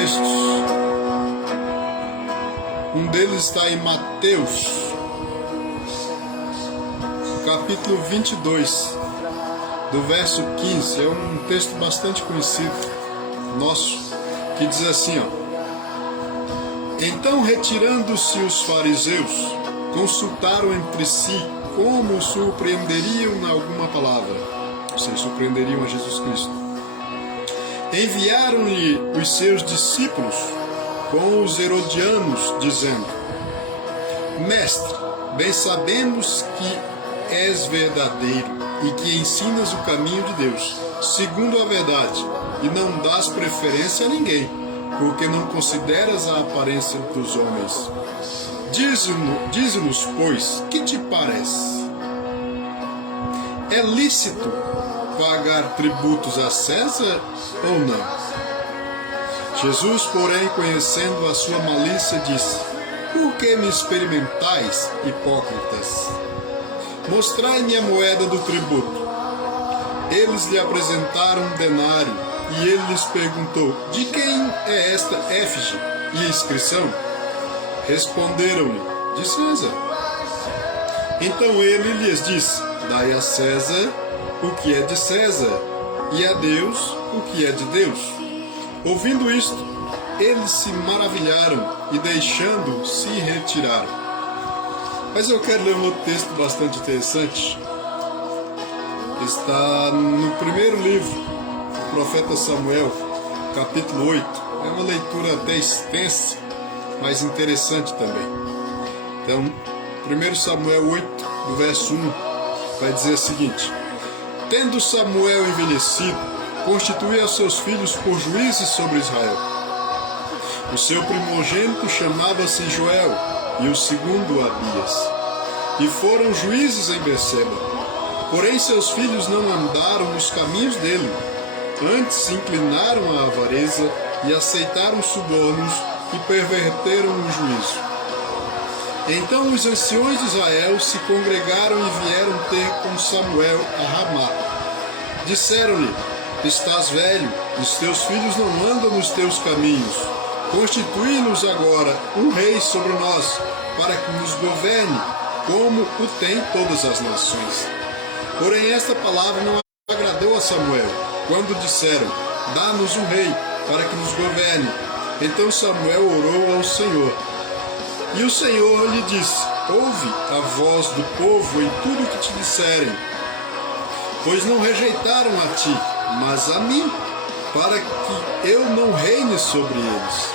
textos. Um deles está em Mateus, capítulo 22, do verso 15. É um texto bastante conhecido nosso, que diz assim, ó: Então, retirando-se os fariseus, consultaram entre si como surpreenderiam em alguma palavra, ou seja, surpreenderiam a Jesus Cristo. Enviaram-lhe os seus discípulos com os herodianos, dizendo: Mestre, bem sabemos que és verdadeiro e que ensinas o caminho de Deus, segundo a verdade, e não dás preferência a ninguém, porque não consideras a aparência dos homens. Dize-nos, pois, que te parece? É lícito pagar tributos a César ou não? Jesus, porém, conhecendo a sua malícia, disse: Por que me experimentais, hipócritas? Mostrai-me a moeda do tributo. Eles lhe apresentaram um denário, e ele lhes perguntou: De quem é esta éfigie e inscrição? Responderam-lhe: De César. Então ele lhes disse: Dai a César o que é de César, e a Deus o que é de Deus. Ouvindo isto, eles se maravilharam e, deixando, se retiraram. Mas eu quero ler um outro texto bastante interessante. Está no primeiro livro do profeta Samuel, capítulo 8. É uma leitura até extensa, mas interessante também. Então, 1 Samuel 8, do verso 1, vai dizer o seguinte: Tendo Samuel envelhecido, constituiu a seus filhos por juízes sobre Israel. O seu primogênito chamava-se Joel, e o segundo Abias. E foram juízes em Berseba. Porém seus filhos não andaram nos caminhos dele, antes se inclinaram à avareza e aceitaram subornos e perverteram o juízo. Então os anciões de Israel se congregaram e vieram ter com Samuel a Ramá. Disseram-lhe: Estás velho, e os teus filhos não andam nos teus caminhos. Constitui-nos agora um rei sobre nós, para que nos governe, como o tem todas as nações. Porém esta palavra não agradou a Samuel, quando disseram: Dá-nos um rei, para que nos governe. Então Samuel orou ao Senhor. E o Senhor lhe disse: Ouve a voz do povo em tudo o que te disserem, pois não rejeitaram a ti, mas a mim, para que eu não reine sobre eles,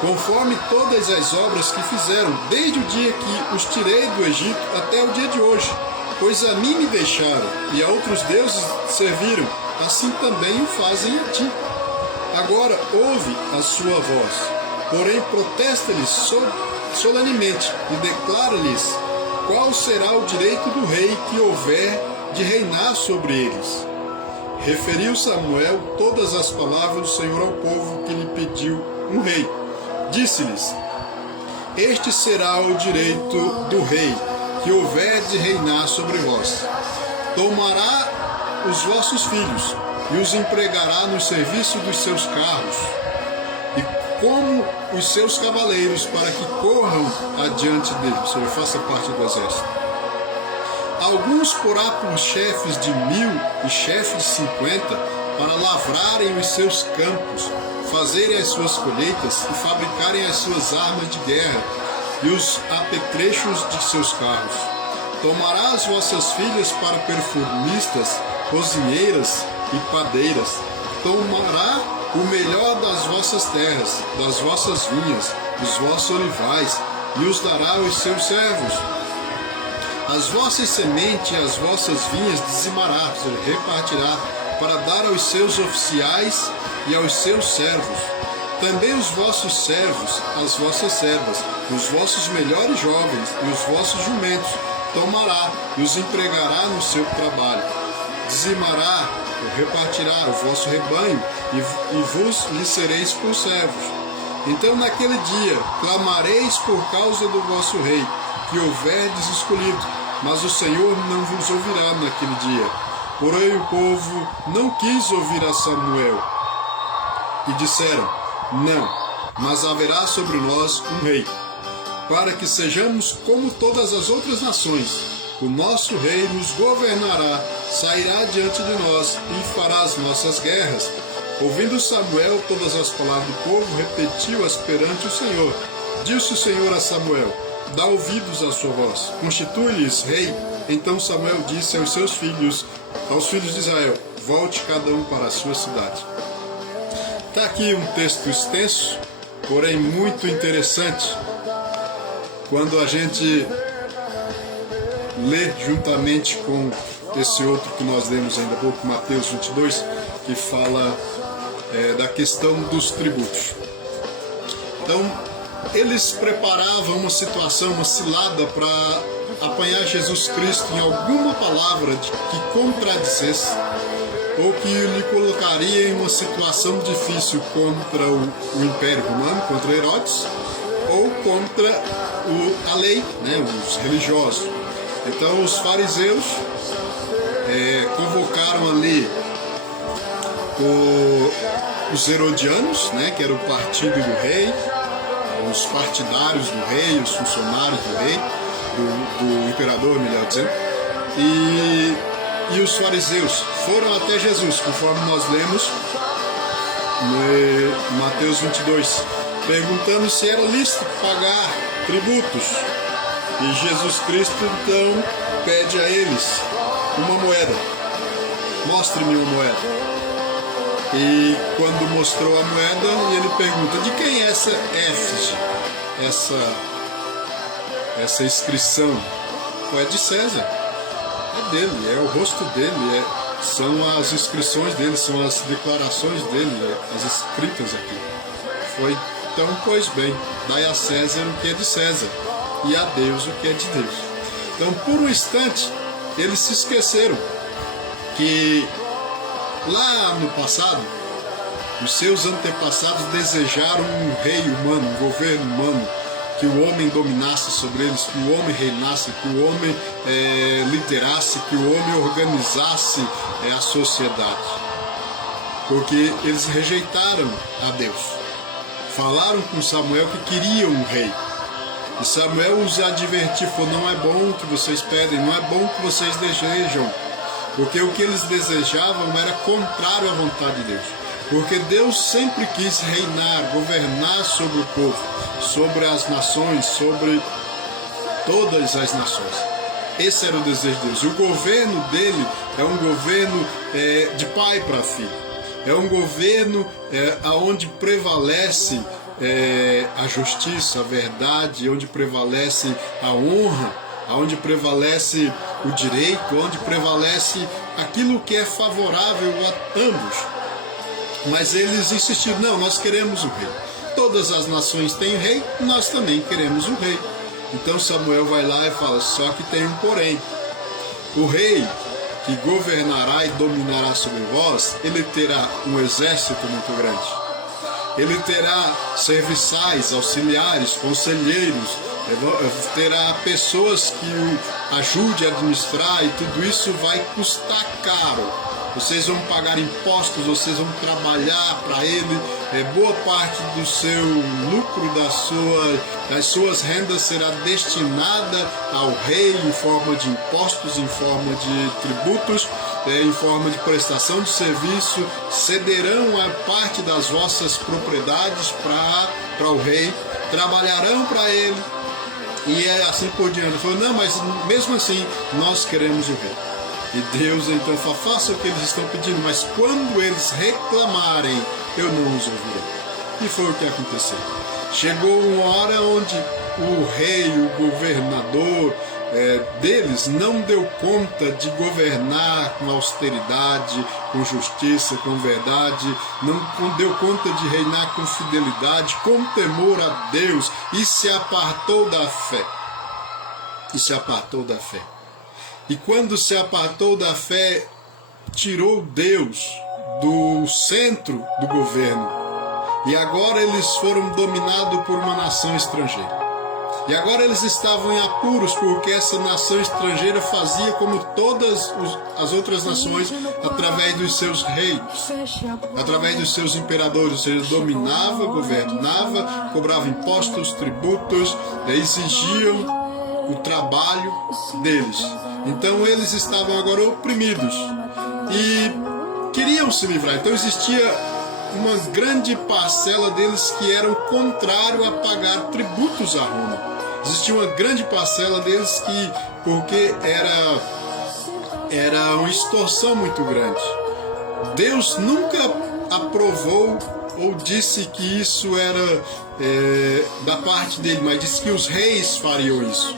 conforme todas as obras que fizeram, desde o dia que os tirei do Egito até o dia de hoje. Pois a mim me deixaram, e a outros deuses serviram, assim também o fazem a ti. Agora ouve a sua voz, porém protesta-lhes solenemente, e declara-lhes qual será o direito do rei que houver de reinar sobre eles. Referiu Samuel todas as palavras do Senhor ao povo que lhe pediu um rei. Disse-lhes: Este será o direito do rei que houver de reinar sobre vós. Tomará os vossos filhos e os empregará no serviço dos seus carros e como os seus cavaleiros, para que corram adiante dele, ou seja, faça parte do exército. Alguns porá por chefes de 1000 e chefes de 50, para lavrarem os seus campos, fazerem as suas colheitas e fabricarem as suas armas de guerra e os apetrechos de seus carros. Tomará as vossas filhas para perfumistas, cozinheiras e padeiras. Tomará o melhor das vossas terras, das vossas vinhas, dos vossos olivais, e os dará aos seus servos. As vossas sementes e as vossas vinhas dizimará, ou seja, repartirá, para dar aos seus oficiais e aos seus servos. Também os vossos servos, as vossas servas, os vossos melhores jovens e os vossos jumentos tomará e os empregará no seu trabalho. Dizimará ou repartirá o vosso rebanho e vos lhe sereis por servos. Então naquele dia clamareis por causa do vosso rei, que houverdes escolhido, mas o Senhor não vos ouvirá naquele dia. Porém o povo não quis ouvir a Samuel. E disseram: Não, mas haverá sobre nós um rei, para que sejamos como todas as outras nações. O nosso rei nos governará, sairá diante de nós e fará as nossas guerras. Ouvindo Samuel todas as palavras do povo, repetiu-as perante o Senhor. Disse o Senhor a Samuel: dá ouvidos à sua voz, constitui-lhes rei. Então Samuel disse aos seus filhos, aos filhos de Israel: volte cada um para a sua cidade. Está aqui um texto extenso, porém muito interessante. Quando a gente lê juntamente com esse outro que nós lemos ainda há pouco, Mateus 22, que fala da questão dos tributos. Então, eles preparavam uma situação, uma cilada para apanhar Jesus Cristo em alguma palavra que contradissesse ou que lhe colocaria em uma situação difícil contra o Império Romano, contra Herodes, ou contra a lei, né, os religiosos. Então os fariseus convocaram ali os herodianos, né, que era o partido do rei, os partidários do rei, os funcionários do rei, do imperador, melhor dizendo, e os fariseus foram até Jesus, conforme nós lemos no Mateus 22, perguntando se era lícito pagar tributos. E Jesus Cristo então pede a eles uma moeda. Mostre-me uma moeda. E quando mostrou a moeda, ele pergunta: de quem é essa éfise, essa inscrição? É de César. É dele, é o rosto dele, são as inscrições dele, são as declarações dele, as escritas aqui. Então, pois bem, dai a César o que é de César, e a Deus o que é de Deus. Então, por um instante, eles se esqueceram que lá no passado, os seus antepassados desejaram um rei humano, um governo humano, que o homem dominasse sobre eles, que o homem reinasse, que o homem liderasse, que o homem organizasse a sociedade. Porque eles rejeitaram a Deus. Falaram com Samuel que queriam um rei. E Samuel os advertiu, falou: não é bom o que vocês pedem, não é bom o que vocês desejam. Porque o que eles desejavam era contrário à vontade de Deus. Porque Deus sempre quis reinar, governar sobre o povo, sobre as nações, sobre todas as nações. Esse era o desejo de Deus. E o governo dele é um governo de pai para filho. É um governo onde prevalece a justiça, a verdade, onde prevalece a honra, onde prevalece o direito, onde prevalece aquilo que é favorável a ambos. Mas eles insistiram: não, nós queremos o rei. Todas as nações têm rei, nós também queremos o rei. Então Samuel vai lá e fala: só que tem um porém. O rei que governará e dominará sobre vós, ele terá um exército muito grande. Ele terá serviçais, auxiliares, conselheiros, terá pessoas que o ajude a administrar, e tudo isso vai custar caro. Vocês vão pagar impostos, vocês vão trabalhar para ele, boa parte do seu lucro, das suas rendas será destinada ao rei em forma de impostos, em forma de tributos, em forma de prestação de serviço. Cederão a parte das vossas propriedades para o rei, trabalharão para ele, e assim por diante. Ele falou: não, mas mesmo assim nós queremos o rei. E Deus então fala: faça o que eles estão pedindo, mas quando eles reclamarem, eu não os ouvirei. E foi o que aconteceu. Chegou uma hora onde o rei, o governador deles não deu conta de governar com austeridade, com justiça, com verdade, não deu conta de reinar com fidelidade, com temor a Deus, e se apartou da fé. E quando se apartou da fé, tirou Deus do centro do governo. E agora eles foram dominados por uma nação estrangeira. E agora eles estavam em apuros, porque essa nação estrangeira fazia como todas as outras nações, através dos seus reis, através dos seus imperadores, ou seja, dominava, governava, cobrava impostos, tributos, exigiam o trabalho deles. Então eles estavam agora oprimidos e queriam se livrar. Então existia uma grande parcela deles que eram contrários a pagar tributos a Roma. Existia uma grande parcela deles que, porque era uma extorsão muito grande. Deus nunca aprovou ou disse que isso era da parte dele, mas disse que os reis fariam isso.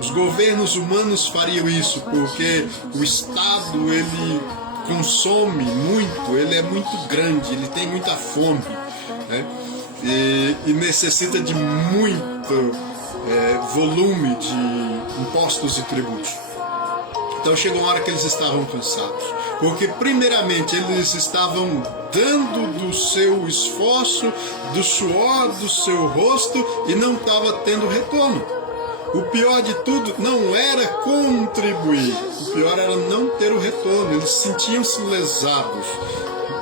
Os governos humanos fariam isso, porque o Estado, ele consome muito, ele é muito grande, ele tem muita fome, né? E necessita de muito volume de impostos e tributos. Então chegou uma hora que eles estavam cansados, porque primeiramente eles estavam dando do seu esforço, do suor do seu rosto e não estava tendo retorno. O pior de tudo não era contribuir, o pior era não ter o retorno. Eles sentiam-se lesados,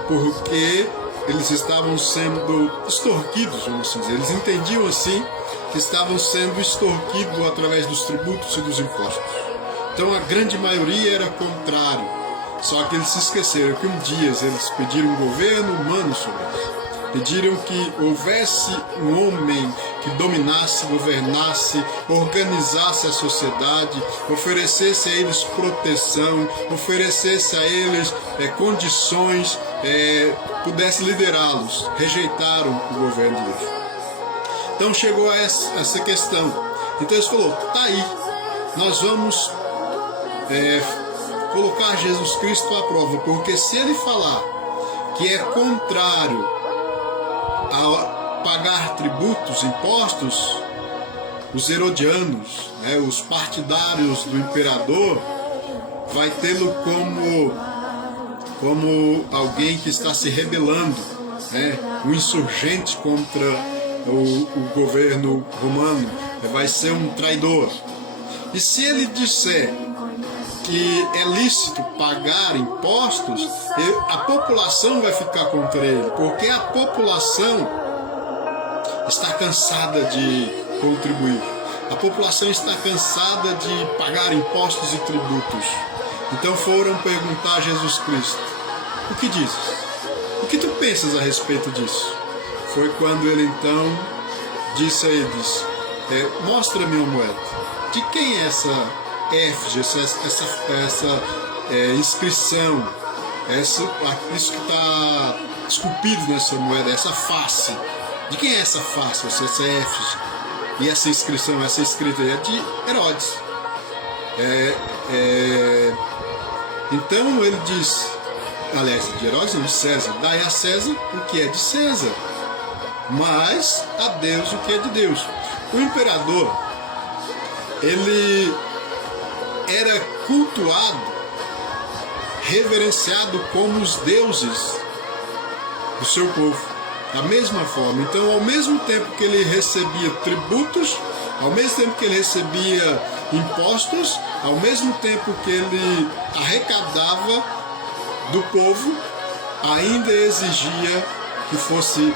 porque eles estavam sendo extorquidos, vamos dizer. Eles entendiam assim que estavam sendo extorquidos através dos tributos e dos impostos. Então a grande maioria era contrário. Só que eles se esqueceram que um dia eles pediram um governo humano sobre eles. Pediram que houvesse um homem que dominasse, governasse, organizasse a sociedade, oferecesse a eles proteção, oferecesse a eles condições, pudesse liderá-los. Rejeitaram o governo de Deus. Então chegou a essa questão. Então eles falaram, tá aí, nós vamos colocar Jesus Cristo à prova, porque se ele falar que é contrário a pagar tributos, impostos, os herodianos, os partidários do imperador, vai tê-lo como alguém que está se rebelando, um insurgente contra o governo romano, vai ser um traidor. E se ele disser que é lícito pagar impostos, a população vai ficar contra ele, porque a população está cansada de contribuir, a população está cansada de pagar impostos e tributos. Então foram perguntar a Jesus Cristo, o que dizes? O que tu pensas a respeito disso? Foi quando ele então disse a eles, mostra-me uma moeda. De quem é essa éfige, essa inscrição, isso que está esculpido nessa moeda, essa face? De quem é essa face, essa éfige? E essa inscrição, essa escrita é de Herodes. Então ele diz, aliás, de Herodes não, de César, dai a César o que é de César, mas a Deus o que é de Deus. O imperador, ele era cultuado, reverenciado como os deuses do seu povo, da mesma forma. Então, ao mesmo tempo que ele recebia tributos, ao mesmo tempo que ele recebia impostos, ao mesmo tempo que ele arrecadava do povo, ainda exigia que fosse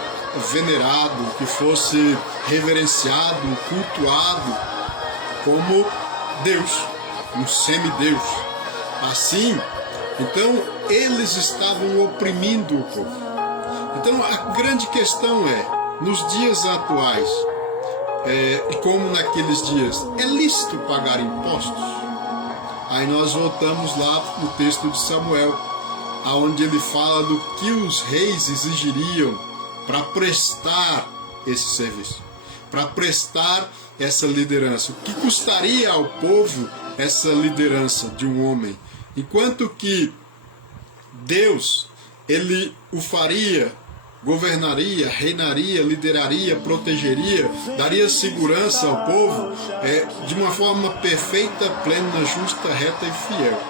venerado, que fosse reverenciado, cultuado como Deus, um semideus. Assim, então, eles estavam oprimindo o povo. Então, a grande questão nos dias atuais, e como naqueles dias, é lícito pagar impostos? Aí nós voltamos lá no texto de Samuel, onde ele fala do que os reis exigiriam para prestar esse serviço, para prestar essa liderança. O que custaria ao povo essa liderança de um homem? Enquanto que Deus, ele o faria, governaria, reinaria, lideraria, protegeria, daria segurança ao povo de uma forma perfeita, plena, justa, reta e fiel.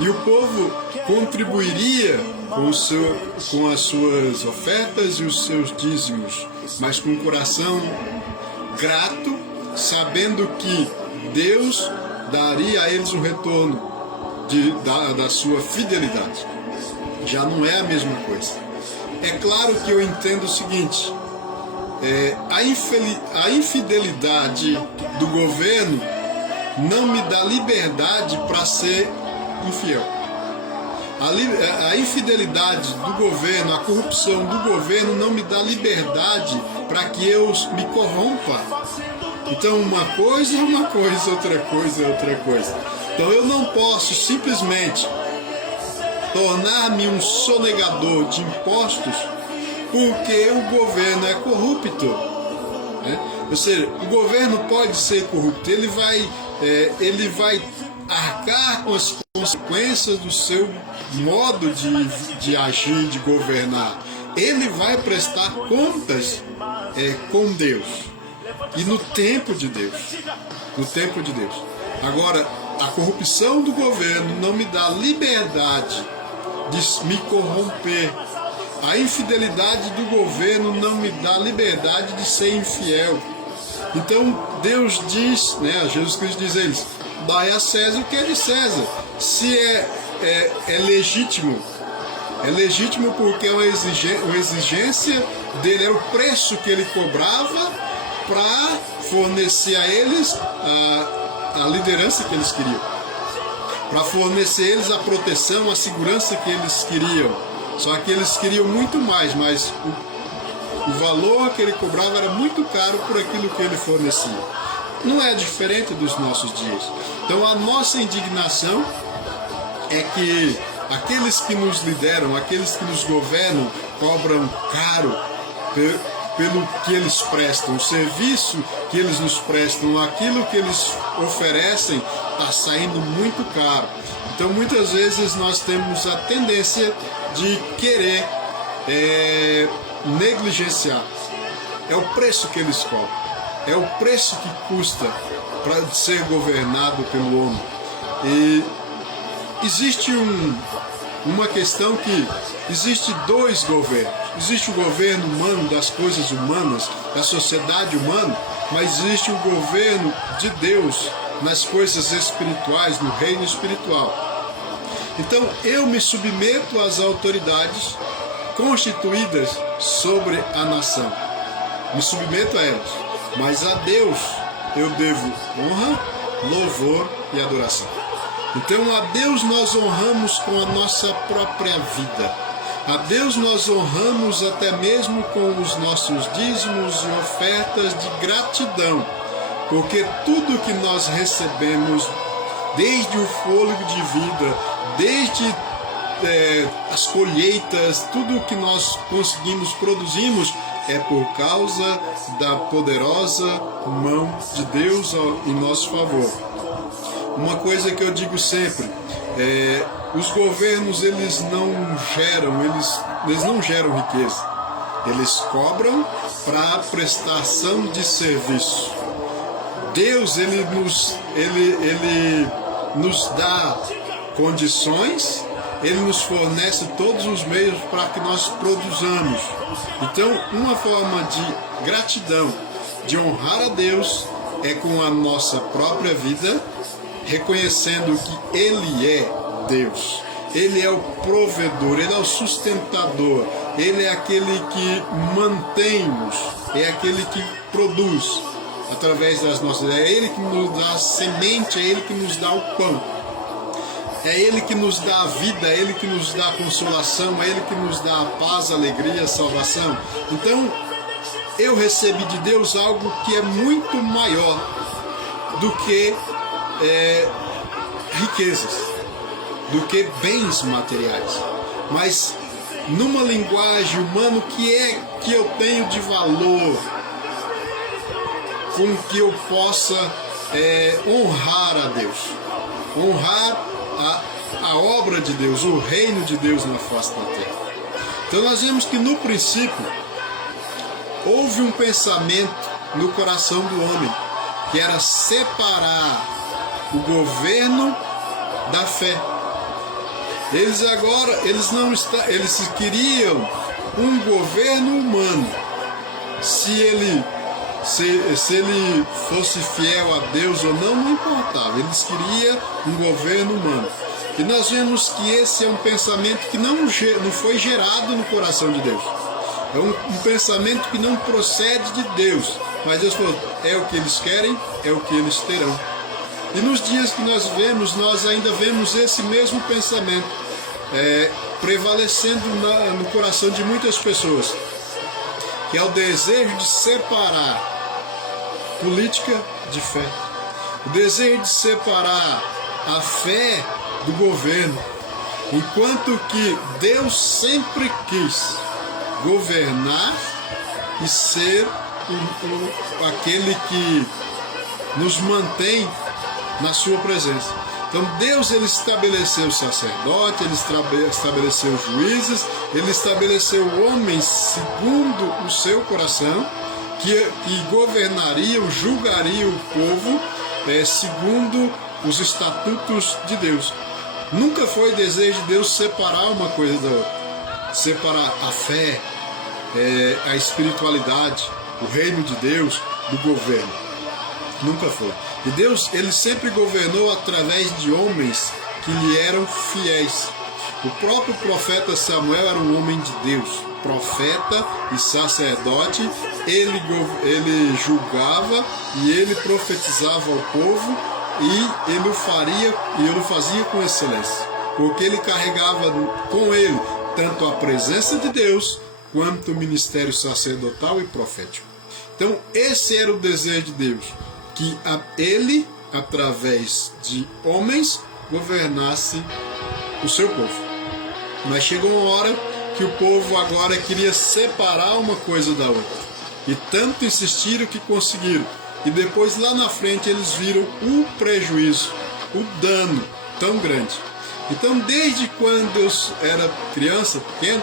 E o povo contribuiria com as suas ofertas e os seus dízimos, mas com o coração grato sabendo que Deus daria a eles um retorno da sua fidelidade. Já não é a mesma coisa. É claro que eu entendo o seguinte: a infidelidade do governo não me dá liberdade para ser infiel. A infidelidade do governo, a corrupção do governo não me dá liberdade para que eu me corrompa. Então uma coisa é uma coisa, outra coisa é outra coisa. Então eu não posso simplesmente tornar-me um sonegador de impostos porque o governo é corrupto, né? Ou seja, o governo pode ser corrupto, ele vai arcar com as consequências do seu modo de agir, de governar. Ele vai prestar contas com Deus e no tempo de Deus. No tempo de Deus. Agora, a corrupção do governo não me dá liberdade de me corromper. A infidelidade do governo não me dá liberdade de ser infiel. Então Deus diz, né, Jesus Cristo diz a eles: dai a César o que é de César. Se é legítimo, é legítimo porque é uma exigência dele, é o preço que ele cobrava para fornecer a eles a liderança que eles queriam, para fornecer a eles a proteção, a segurança que eles queriam. Só que eles queriam muito mais, mas o valor que ele cobrava era muito caro por aquilo que ele fornecia. Não é diferente dos nossos dias. Então a nossa indignação é que aqueles que nos lideram, aqueles que nos governam, cobram caro pelo que eles prestam, o serviço que eles nos prestam, aquilo que eles oferecem está saindo muito caro. Então muitas vezes nós temos a tendência de querer negligenciar. É o preço que eles cobram, é o preço que custa para ser governado pelo homem. E existe uma questão que existe dois governos. Existe o governo humano, das coisas humanas, da sociedade humana, mas existe o governo de Deus nas coisas espirituais, no reino espiritual. Então eu me submeto às autoridades constituídas sobre a nação. Me submeto a elas, mas a Deus eu devo honra, louvor e adoração. Então a Deus nós honramos com a nossa própria vida. A Deus nós honramos até mesmo com os nossos dízimos e ofertas de gratidão, porque tudo que nós recebemos, desde o fôlego de vida, desde as colheitas, tudo que nós conseguimos, produzimos, é por causa da poderosa mão de Deus em nosso favor. Uma coisa que eu digo sempre, os governos eles não geram riqueza, eles cobram para prestação de serviço. Deus ele nos dá condições, ele nos fornece todos os meios para que nós produzamos. Então, uma forma de gratidão, de honrar a Deus, é com a nossa própria vida, reconhecendo que Ele é Deus. Ele é o provedor, Ele é o sustentador, Ele é aquele que mantém-nos, é aquele que produz através das nossas. É Ele que nos dá a semente, é Ele que nos dá o pão. É Ele que nos dá a vida, é Ele que nos dá a consolação, é Ele que nos dá a paz, a alegria, a salvação. Então, eu recebi de Deus algo que é muito maior do que riquezas, do que bens materiais. Mas, numa linguagem humana, o que eu tenho de valor, com que eu possa honrar a Deus, honrar a obra de Deus, o reino de Deus na face da terra. Então nós vemos que no princípio houve um pensamento no coração do homem, que era separar o governo da fé. Eles queriam um governo humano. Se ele se ele fosse fiel a Deus ou não, não importava. Eles queriam um governo humano. E nós vemos que esse é um pensamento que não foi gerado no coração de Deus. É um pensamento que não procede de Deus. Mas Deus falou, é o que eles querem, é o que eles terão. E nos dias que nós vemos, nós ainda vemos esse mesmo pensamento prevalecendo no coração de muitas pessoas, que é o desejo de separar política de fé, o desejo de separar a fé do governo, enquanto que Deus sempre quis governar e ser aquele que nos mantém na sua presença. Então Deus, ele estabeleceu o sacerdote, ele estabeleceu os juízes, ele estabeleceu homens segundo o seu coração, que governariam, julgariam o povo segundo os estatutos de Deus. Nunca foi desejo de Deus separar uma coisa da outra, separar a fé, a espiritualidade, o reino de Deus do governo. Nunca foi. E Deus, ele sempre governou através de homens que lhe eram fiéis. O próprio profeta Samuel era um homem de Deus, profeta e sacerdote. Ele julgava e ele profetizava ao povo, e ele o fazia com excelência, porque ele carregava com ele tanto a presença de Deus quanto o ministério sacerdotal e profético. Então esse era o desejo de Deus, que ele, através de homens, governasse o seu povo. Mas chegou uma hora que o povo agora queria separar uma coisa da outra, e tanto insistiram que conseguiram. E depois lá na frente eles viram o prejuízo, o dano tão grande. Então desde quando eu era criança, pequeno,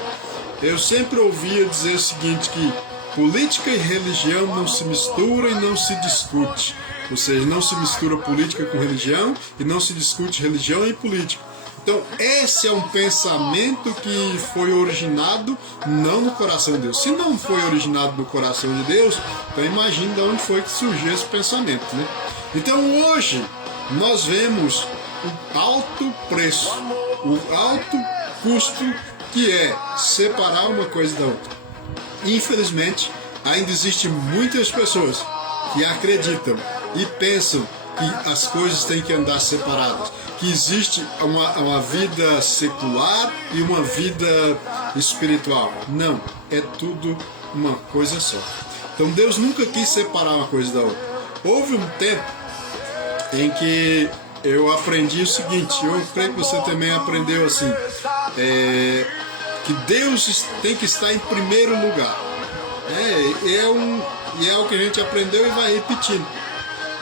eu sempre ouvia dizer o seguinte, que política e religião não se misturam e não se discute. Ou seja, não se mistura política com religião e não se discute religião e política. Então esse é um pensamento que foi originado não no coração de Deus. Se não foi originado no coração de Deus, então imagine de onde foi que surgiu esse pensamento, né? Então hoje nós vemos o alto preço, o alto custo que é separar uma coisa da outra. Infelizmente, ainda existem muitas pessoas que acreditam e pensam que as coisas têm que andar separadas, que existe uma vida secular e uma vida espiritual. Não, é tudo uma coisa só. Então Deus nunca quis separar uma coisa da outra. Houve um tempo em que eu aprendi o seguinte, eu creio que você também aprendeu assim, que Deus tem que estar em primeiro lugar. É o que a gente aprendeu e vai repetindo.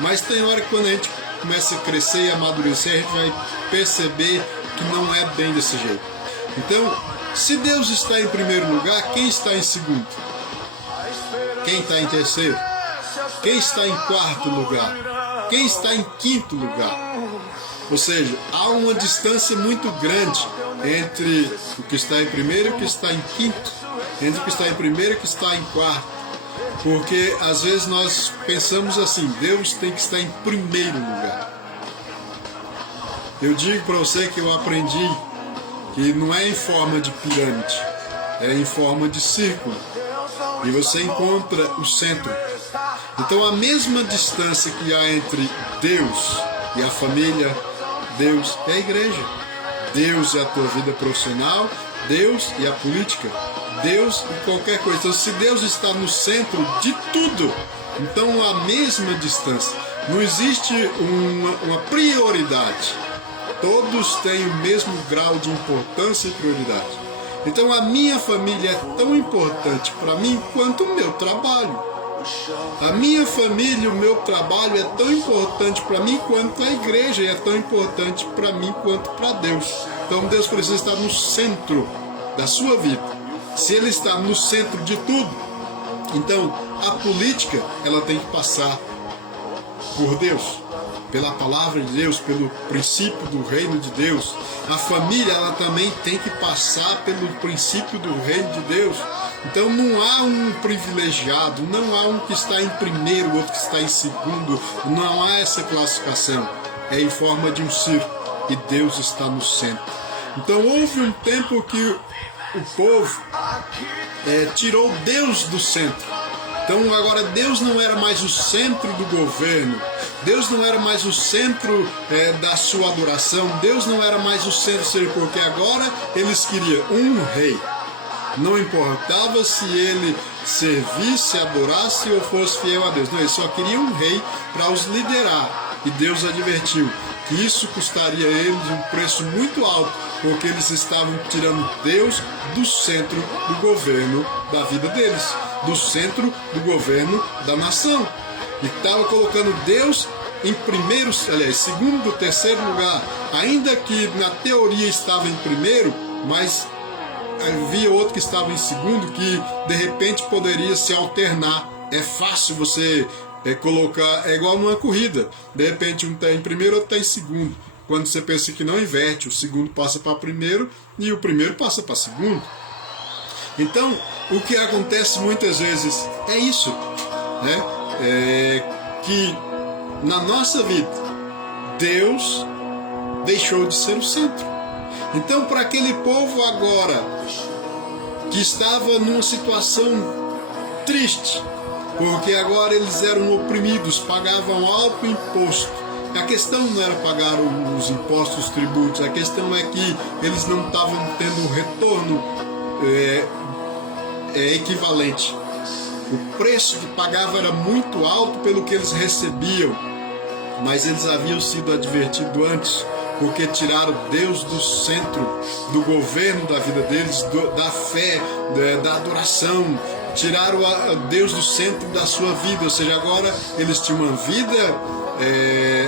Mas tem hora que quando a gente começa a crescer e amadurecer, a gente vai perceber que não é bem desse jeito. Então, se Deus está em primeiro lugar, quem está em segundo? Quem está em terceiro? Quem está em quarto lugar? Quem está em quinto lugar? Ou seja, há uma distância muito grande entre o que está em primeiro e o que está em quinto, entre o que está em primeiro e o que está em quarto. Porque às vezes nós pensamos assim, Deus tem que estar em primeiro lugar. Eu digo para você que eu aprendi que não é em forma de pirâmide, é em forma de círculo. E você encontra o centro. Então a mesma distância que há entre Deus e a família, Deus é a igreja. Deus é a tua vida profissional, Deus e a política, Deus e qualquer coisa. Então, se Deus está no centro de tudo, então a mesma distância. Não existe uma prioridade. Todos têm o mesmo grau de importância e prioridade. Então a minha família é tão importante para mim quanto o meu trabalho. A minha família e o meu trabalho é tão importante para mim quanto a igreja, e é tão importante para mim quanto para Deus. Então Deus precisa estar no centro da sua vida. Se Ele está no centro de tudo, então a política ela tem que passar por Deus. pela palavra de Deus, pelo princípio do reino de Deus. A família, ela também tem que passar pelo princípio do reino de Deus. Então não há um privilegiado, não há um que está em primeiro, outro que está em segundo, não há essa classificação. É em forma de um círculo e Deus está no centro. Então houve um tempo que o povo tirou Deus do centro. Então agora Deus não era mais o centro do governo, Deus não era mais o centro da sua adoração, Deus não era mais o centro, porque agora eles queriam um rei. Não importava se ele servisse, adorasse ou fosse fiel a Deus. Não, eles só queriam um rei para os liderar. E Deus advertiu que isso custaria a eles um preço muito alto, porque eles estavam tirando Deus do centro do governo da vida deles, do centro do governo da nação. E estava colocando Deus em primeiro, aliás, segundo, terceiro lugar. Ainda que na teoria estava em primeiro, mas havia outro que estava em segundo, que de repente poderia se alternar. É fácil você colocar, é igual numa corrida, de repente um está em primeiro, outro está em segundo. Quando você pensa que não, inverte, o segundo passa para primeiro e o primeiro passa para segundo. Então, o que acontece muitas vezes é isso, né? Que na nossa vida, Deus deixou de ser o centro. Então, para aquele povo agora, que estava numa situação triste, porque agora eles eram oprimidos, pagavam alto imposto. A questão não era pagar os impostos, os tributos, a questão é que eles não estavam tendo um retorno equivalente. O preço que pagava era muito alto pelo que eles recebiam, mas eles haviam sido advertidos antes, porque tiraram Deus do centro do governo da vida deles, da fé, da adoração, tiraram Deus do centro da sua vida, ou seja, agora eles tinham uma vida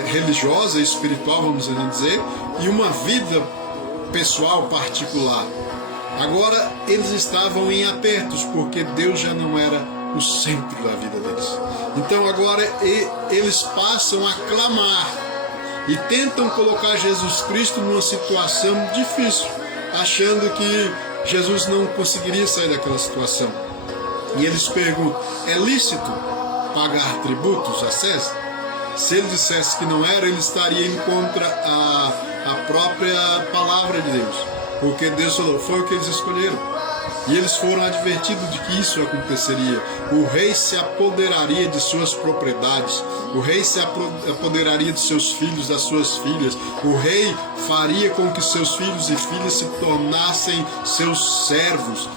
religiosa, espiritual, vamos dizer, e uma vida pessoal particular. Agora eles estavam em apertos, porque Deus já não era o centro da vida deles. Então agora eles passam a clamar e tentam colocar Jesus Cristo numa situação difícil, achando que Jesus não conseguiria sair daquela situação. E eles perguntam: é lícito pagar tributos a César? Se ele dissesse que não era, ele estaria em contra a própria palavra de Deus, porque Deus falou, foi o que eles escolheram. E eles foram advertidos de que isso aconteceria. O rei se apoderaria de suas propriedades, o rei se apoderaria de seus filhos, das suas filhas. O rei faria com que seus filhos e filhas se tornassem seus servos,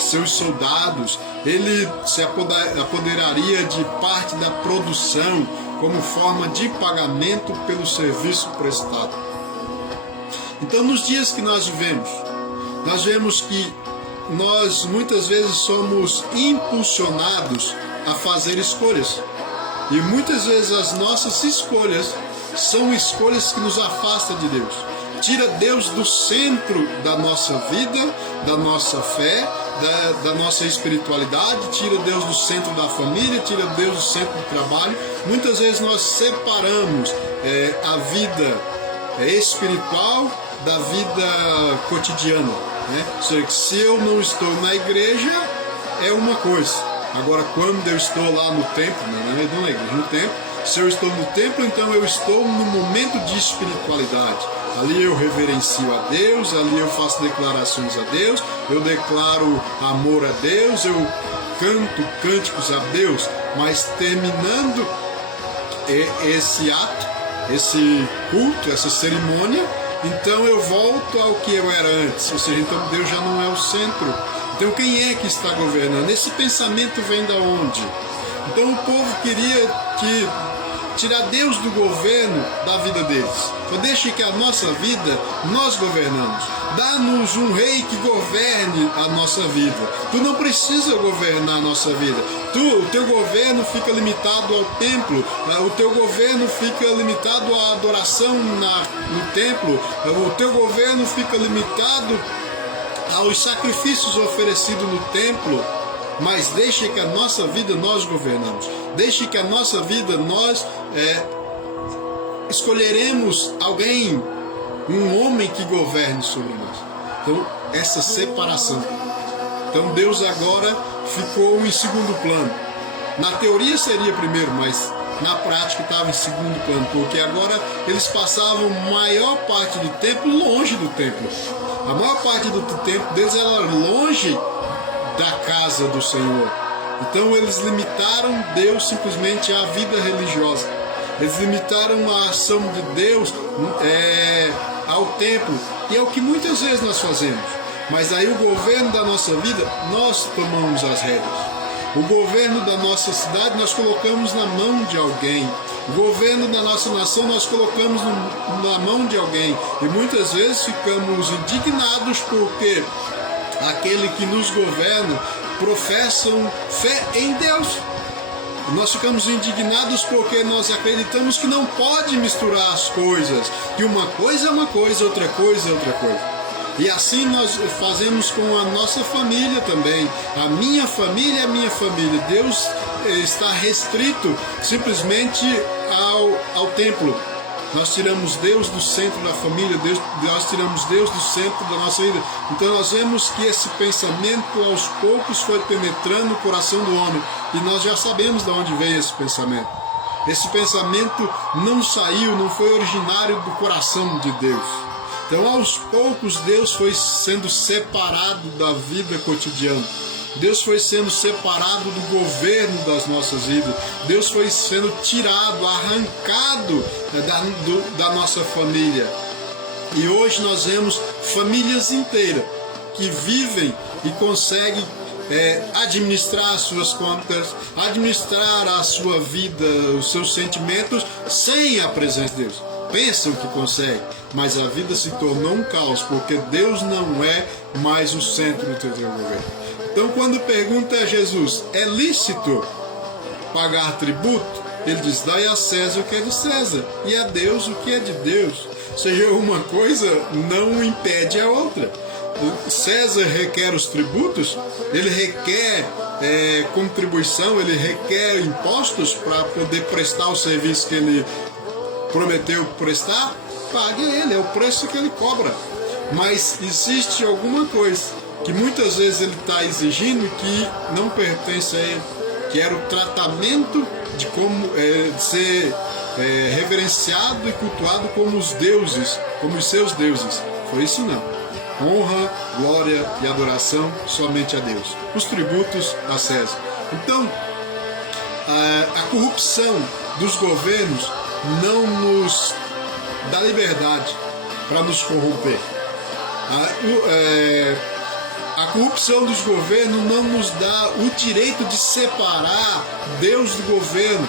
seus soldados. Ele se apoderaria de parte da produção como forma de pagamento pelo serviço prestado. Então, nos dias que nós vemos que nós muitas vezes somos impulsionados a fazer escolhas. E muitas vezes as nossas escolhas são escolhas que nos afastam de Deus. Tira Deus do centro da nossa vida, da nossa fé, da nossa espiritualidade, tira Deus do centro da família, tira Deus do centro do trabalho. Muitas vezes nós separamos a vida espiritual da vida cotidiana, né? Ou seja, se eu não estou na igreja, é uma coisa. Agora, quando eu estou lá no templo, não na igreja, no templo, se eu estou no templo, então eu estou no momento de espiritualidade. Ali eu reverencio a Deus, ali eu faço declarações a Deus, eu declaro amor a Deus, eu canto cânticos a Deus, mas terminando esse ato, esse culto, essa cerimônia, então eu volto ao que eu era antes, ou seja, então Deus já não é o centro. Então quem é que está governando? Esse pensamento vem da onde? Então o povo queria tirar Deus do governo da vida deles. Então deixe que a nossa vida, nós governamos. Dá-nos um rei que governe a nossa vida. Tu não precisa governar a nossa vida. O teu governo fica limitado ao templo, o teu governo fica limitado à adoração no templo, o teu governo fica limitado aos sacrifícios oferecidos no templo. Mas deixe que a nossa vida nós governamos. Deixe que a nossa vida nós escolheremos alguém, um homem que governe sobre nós. Então, essa separação. Então, Deus agora ficou em segundo plano. Na teoria seria primeiro, mas na prática estava em segundo plano, porque agora eles passavam a maior parte do tempo longe do templo. A maior parte do tempo deles era longe da casa do Senhor. Então eles limitaram Deus simplesmente à vida religiosa. Eles limitaram a ação de Deus ao templo. E é o que muitas vezes nós fazemos. Mas aí o governo da nossa vida, nós tomamos as rédeas. O governo da nossa cidade nós colocamos na mão de alguém. O governo da nossa nação nós colocamos na mão de alguém. E muitas vezes ficamos indignados porque aquele que nos governa professam fé em Deus. Nós ficamos indignados porque nós acreditamos que não pode misturar as coisas. Que uma coisa é uma coisa, outra coisa é outra coisa. E assim nós fazemos com a nossa família também. A minha família é a minha família. Deus está restrito simplesmente ao templo. Nós tiramos Deus do centro da família, nós tiramos Deus do centro da nossa vida. Então nós vemos que esse pensamento aos poucos foi penetrando o coração do homem. E nós já sabemos de onde veio esse pensamento. Esse pensamento não saiu, não foi originário do coração de Deus. Então, aos poucos, Deus foi sendo separado da vida cotidiana. Deus foi sendo separado do governo das nossas vidas. Deus foi sendo tirado, arrancado da nossa família. E hoje nós vemos famílias inteiras que vivem e conseguem administrar as suas contas, administrar a sua vida, os seus sentimentos, sem a presença de Deus. Pensam que conseguem, mas a vida se tornou um caos, porque Deus não é mais o centro do teu governo. Então, quando pergunta a Jesus, é lícito pagar tributo? Ele diz, dai a César o que é de César, e a Deus o que é de Deus. Ou seja, uma coisa não impede a outra. César requer os tributos, ele requer contribuição, ele requer impostos para poder prestar o serviço que ele prometeu prestar, pague ele, é o preço que ele cobra. Mas existe alguma coisa que muitas vezes ele está exigindo que não pertence a ele, que era o tratamento de como ser reverenciado e cultuado como os deuses, como os seus deuses. Foi isso não. Honra, glória e adoração somente a Deus. Os tributos a César. Então, a corrupção dos governos não nos dá liberdade para nos corromper. A corrupção dos governos não nos dá o direito de separar Deus do governo.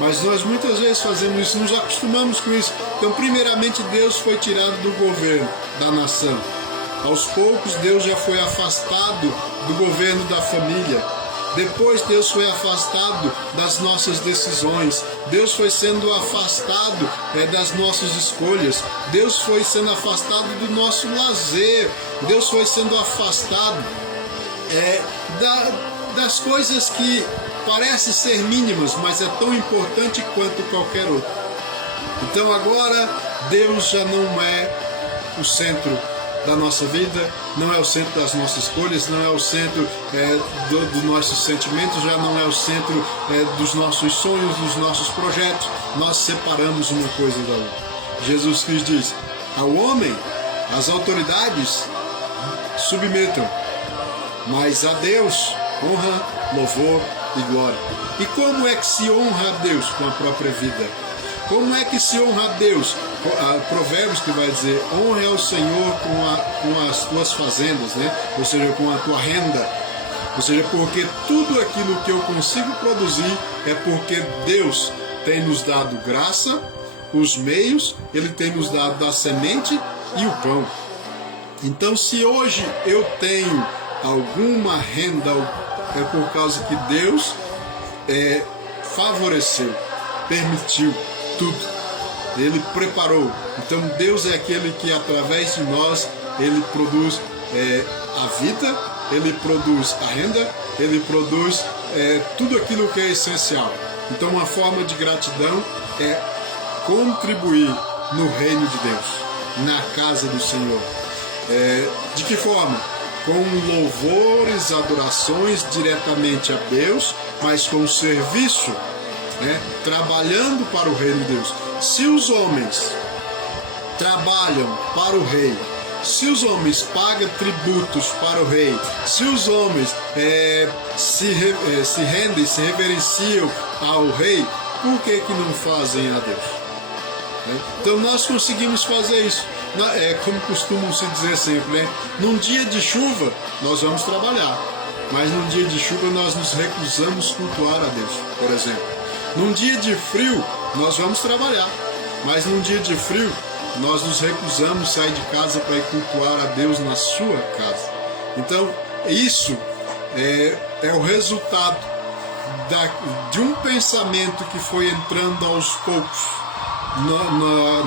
Mas nós muitas vezes fazemos isso, nos acostumamos com isso. Então, primeiramente, Deus foi tirado do governo da nação. Aos poucos, Deus já foi afastado do governo da família. Depois, Deus foi afastado das nossas decisões. Deus foi sendo afastado das nossas escolhas. Deus foi sendo afastado do nosso lazer. Deus foi sendo afastado das coisas que parecem ser mínimas, mas é tão importante quanto qualquer outra. Então agora, Deus já não é o centro da nossa vida, não é o centro das nossas escolhas, não é o centro dos nossos sentimentos, já não é o centro dos nossos sonhos, dos nossos projetos. Nós separamos uma coisa da outra. Jesus Cristo diz, ao homem, as autoridades submetam, mas a Deus, honra, louvor e glória. E como é que se honra a Deus? Com a própria vida. Como é que se honra a Deus? Provérbios que vai dizer, honra ao Senhor com as tuas fazendas, né? Ou seja, com a tua renda. Ou seja, porque tudo aquilo que eu consigo produzir é porque Deus tem nos dado graça, os meios, Ele tem nos dado a semente e o pão. Então, se hoje eu tenho alguma renda, é por causa que Deus favoreceu, permitiu tudo. Ele preparou. Então Deus é aquele que através de nós Ele produz a vida, Ele produz a renda, Ele produz tudo aquilo que é essencial. Então uma forma de gratidão é contribuir no reino de Deus, na casa do Senhor. De que forma? Com louvores, adorações diretamente a Deus, mas com serviço, trabalhando para o reino de Deus. Se os homens trabalham para o rei, se os homens pagam tributos para o rei, se os homens se rendem, se reverenciam ao rei, por que não fazem a Deus? Então nós conseguimos fazer isso. Como costumam se dizer sempre, num dia de chuva nós vamos trabalhar, mas num dia de chuva nós nos recusamos cultuar a Deus, por exemplo. Num dia de frio nós vamos trabalhar, mas num dia de frio nós nos recusamos sair de casa para ir cultuar a Deus na sua casa. Então isso é o resultado de um pensamento que foi entrando aos poucos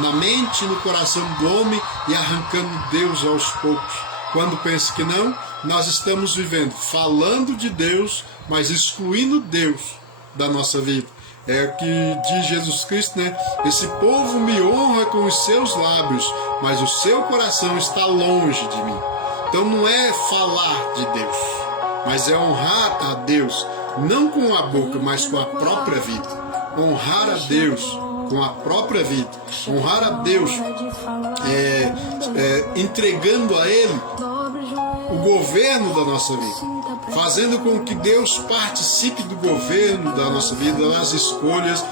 na mente e no coração do homem e arrancando Deus aos poucos. Quando pensa que não, nós estamos vivendo, falando de Deus, mas excluindo Deus da nossa vida. É o que diz Jesus Cristo, Esse povo me honra com os seus lábios, mas o seu coração está longe de mim. Então não é falar de Deus, mas é honrar a Deus, não com a boca, mas com a própria vida. Honrar a Deus com a própria vida, honrar a Deus entregando a Ele o governo da nossa vida, fazendo com que Deus participe do governo da nossa vida, das escolhas,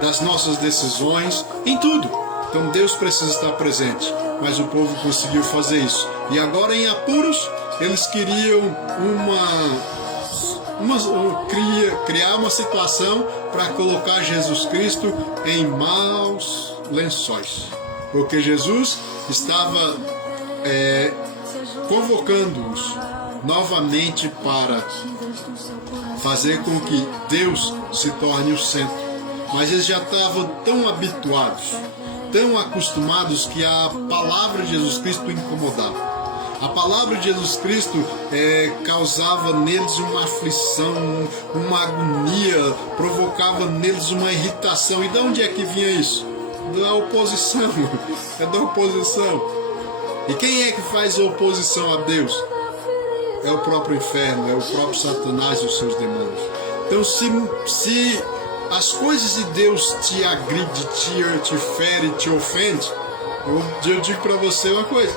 das nossas decisões, em tudo. Então Deus precisa estar presente, mas o povo conseguiu fazer isso. E agora em apuros, eles queriam criar uma situação para colocar Jesus Cristo em maus lençóis, porque Jesus estava convocando-os novamente para fazer com que Deus se torne o centro, mas eles já estavam tão habituados, tão acostumados, que a palavra de Jesus Cristo incomodava. A palavra de Jesus Cristo causava neles uma aflição, uma agonia, provocava neles uma irritação. E de onde é que vinha isso? Da oposição. É da oposição. E quem é que faz oposição a Deus? É o próprio inferno, é o próprio Satanás e os seus demônios. Então, se as coisas de Deus te agridem, te ferem, te ofendem, eu digo para você uma coisa.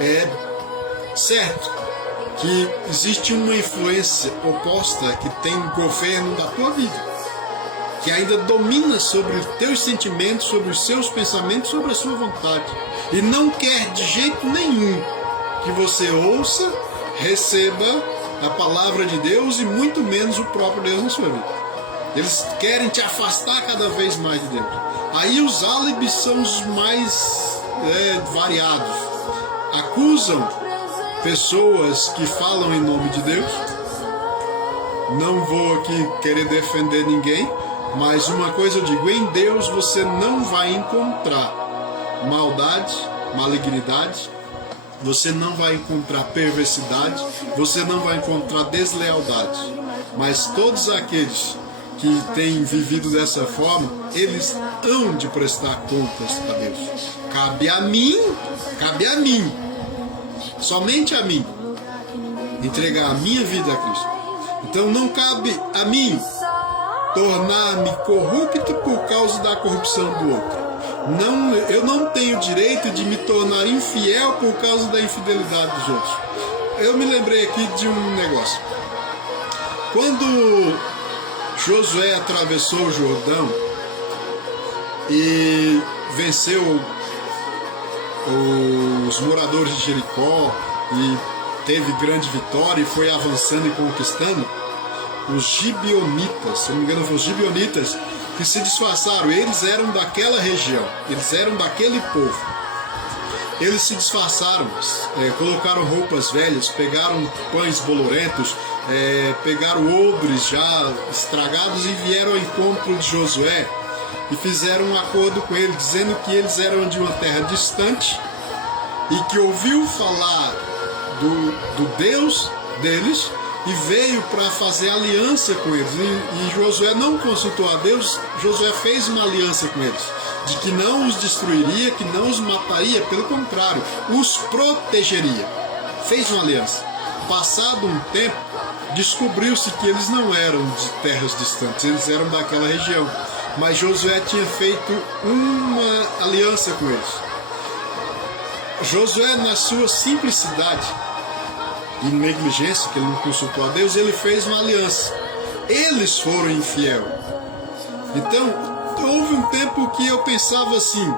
É certo que existe uma influência oposta que tem governo da tua vida, que ainda domina sobre os teus sentimentos, sobre os seus pensamentos, sobre a sua vontade, e não quer de jeito nenhum que você ouça, receba a palavra de Deus e muito menos o próprio Deus na sua vida. Eles querem te afastar cada vez mais de Deus. Aí os álibis são os mais variados. Acusam pessoas que falam em nome de Deus. Não vou aqui querer defender ninguém, mas uma coisa eu digo: em Deus você não vai encontrar maldade, malignidade, você não vai encontrar perversidade, você não vai encontrar deslealdade. Mas todos aqueles que têm vivido dessa forma, eles hão de prestar contas a Deus. Cabe a mim, somente a mim, entregar a minha vida a Cristo. Então não cabe a mim tornar-me corrupto por causa da corrupção do outro. Eu não tenho direito de me tornar infiel por causa da infidelidade dos outros. Eu me lembrei aqui de um negócio. Quando Josué atravessou o Jordão e venceu os moradores de Jericó e teve grande vitória e foi avançando e conquistando, os gibeonitas, se não me engano, foram os gibeonitas que se disfarçaram. Eles eram daquela região, eles eram daquele povo. Eles se disfarçaram, colocaram roupas velhas, pegaram pães bolorentos, pegaram odres já estragados e vieram ao encontro de Josué e fizeram um acordo com ele, dizendo que eles eram de uma terra distante e que ouviu falar do Deus deles e veio para fazer aliança com eles. E Josué não consultou a Deus, Josué fez uma aliança com eles, de que não os destruiria, que não os mataria, pelo contrário, os protegeria. Fez uma aliança. Passado um tempo, descobriu-se que eles não eram de terras distantes, eles eram daquela região. Mas Josué tinha feito uma aliança com eles. Josué, na sua simplicidade e negligência, que ele não consultou a Deus, ele fez uma aliança. Eles foram infiel. Então, houve um tempo que eu pensava assim,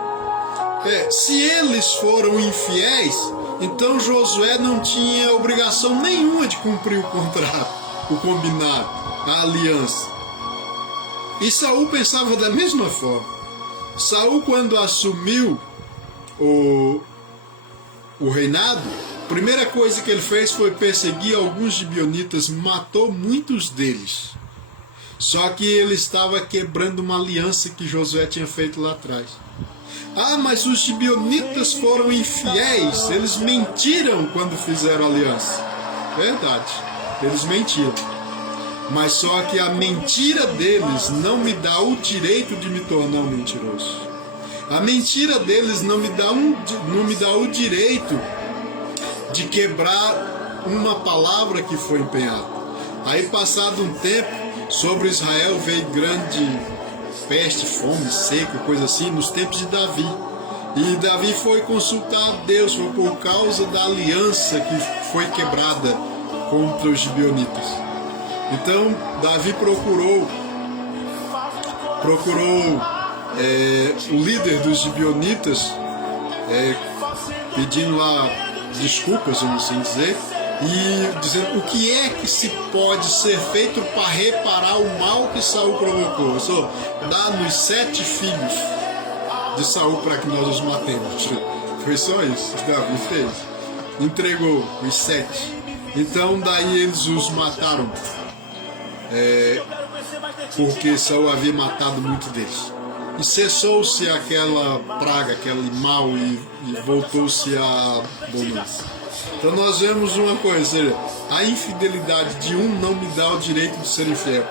se eles foram infiéis, então Josué não tinha obrigação nenhuma de cumprir o contrato, o combinado, a aliança. E Saul pensava da mesma forma. Saul, quando assumiu o reinado, a primeira coisa que ele fez foi perseguir alguns gibeonitas, matou muitos deles. Só que ele estava quebrando uma aliança que Josué tinha feito lá atrás. Ah, mas os gibeonitas foram infiéis, eles mentiram quando fizeram aliança. Verdade, eles mentiram. Mas só que a mentira deles não me dá o direito de me tornar um mentiroso. A mentira deles não me dá o direito de quebrar uma palavra que foi empenhada. Aí, passado um tempo, sobre Israel veio grande peste, fome, seca, coisa assim, nos tempos de Davi. E Davi foi consultar a Deus, foi por causa da aliança que foi quebrada contra os gibeonitas. Então, Davi procurou o líder dos gibeonitas, pedindo lá desculpas, vamos assim dizer, e dizendo o que é que se pode ser feito para reparar o mal que Saul provocou. Só dá-nos 7 filhos de Saul para que nós os matemos. Foi só isso que Davi fez. Entregou os 7. Então daí eles os mataram, porque Saul havia matado muito deles. E cessou-se aquela praga, aquele mal, e voltou-se a bonança. Então nós vemos uma coisa, a infidelidade de um não me dá o direito de ser infiel.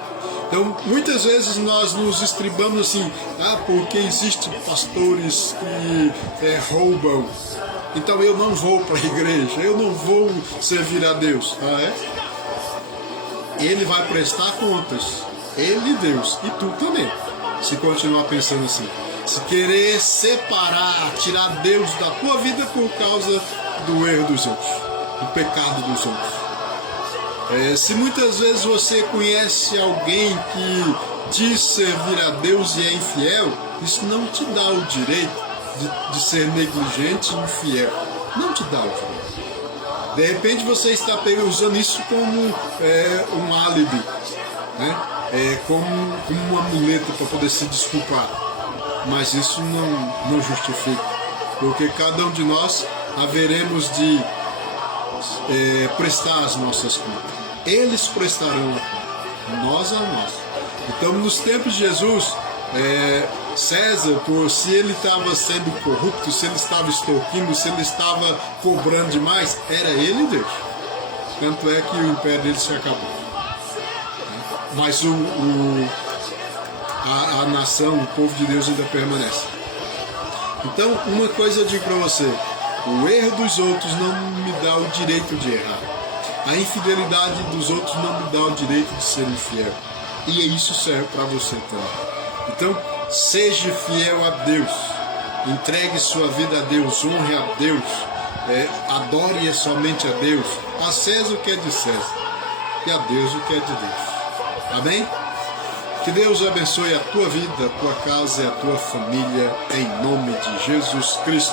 Então muitas vezes nós nos estribamos assim, porque existem pastores que roubam, então eu não vou para a igreja, eu não vou servir a Deus. Ele vai prestar contas, ele e Deus, e tu também, se continuar pensando assim. Se querer separar, tirar Deus da tua vida por causa do erro dos outros, do pecado dos outros. Se muitas vezes você conhece alguém que diz servir a Deus e é infiel, isso não te dá o direito de ser negligente e infiel. Não te dá o direito. De repente você está usando isso como um álibi, né? Como uma muleta para poder se desculpar. Mas isso não justifica, porque cada um de nós haveremos de prestar as nossas contas. Eles prestarão a conta, nós a nós. Então, nos tempos de Jesus, César, se ele estava sendo corrupto, se ele estava extorquindo, se ele estava cobrando demais, era ele e Deus. Tanto é que o império dele se acabou. Mas a nação, o povo de Deus ainda permanece. Então, uma coisa eu digo para você: o erro dos outros não me dá o direito de errar. A infidelidade dos outros não me dá o direito de ser infiel. E isso serve para você também. Então, seja fiel a Deus. Entregue sua vida a Deus, honre a Deus, adore somente a Deus. A César o que é de César e a Deus o que é de Deus. Amém? Que Deus abençoe a tua vida, a tua casa e a tua família, em nome de Jesus Cristo.